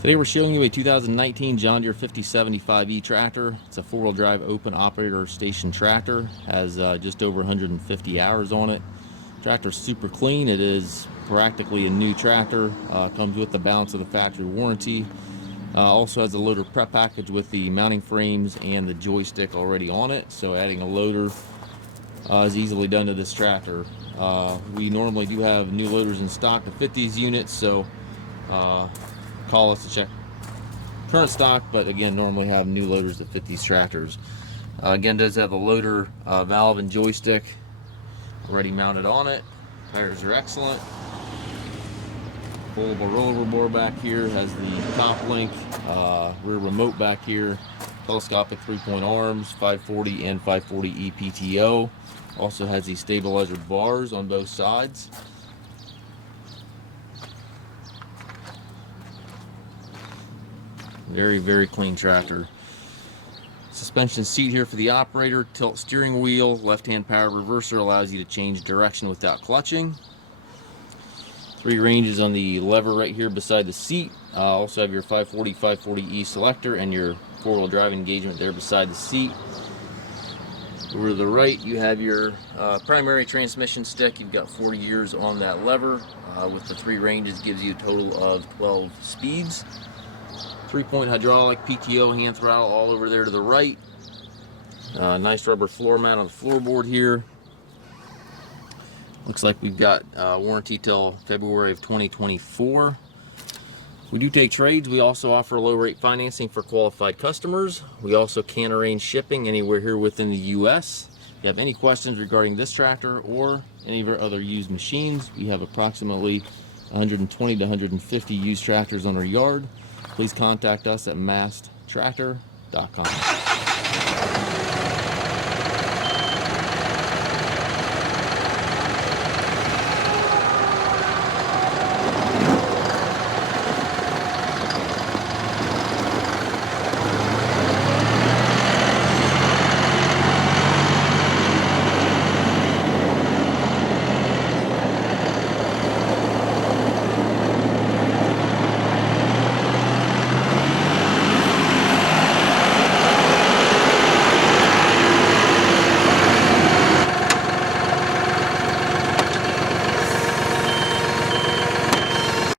Today we're showing you a 2019 John Deere 5075E tractor. It's a four-wheel drive open operator station tractor. Has just over 150 hours on it. Tractor's super clean. It is practically a new tractor. Comes with the balance of the factory warranty. Also has a loader prep package with the mounting frames and the joystick already on it. So adding a loader is easily done to this tractor. We normally do have new loaders in stock to fit these units, so call us to check current stock, but again, normally have new loaders that fit these tractors. Again, does have a loader valve and joystick already mounted on it. Tires are excellent. Foldable rollover board back here, has the top link, rear remote back here, telescopic 3-point arms, 540 and 540 EPTO. Also has these stabilizer bars on both sides. Very clean tractor. Suspension seat here for the operator, tilt steering wheel, left-hand power reverser allows you to change direction without clutching. 3 ranges on the lever right here beside the seat. Also have your 540, 540E selector and your four-wheel drive engagement there beside the seat. Over to the right, you have your primary transmission stick. You've got 4 gears on that lever. With the 3 ranges, gives you a total of 12 speeds. 3-point hydraulic, PTO, hand throttle all over there to the right. Nice rubber floor mat on the floorboard here. Looks like we've got warranty till February of 2024. We do take trades. We also offer low rate financing for qualified customers. We also can arrange shipping anywhere here within the US. If you have any questions regarding this tractor or any of our other used machines, we have approximately 120 to 150 used tractors on our yard. Please contact us at masttractor.com.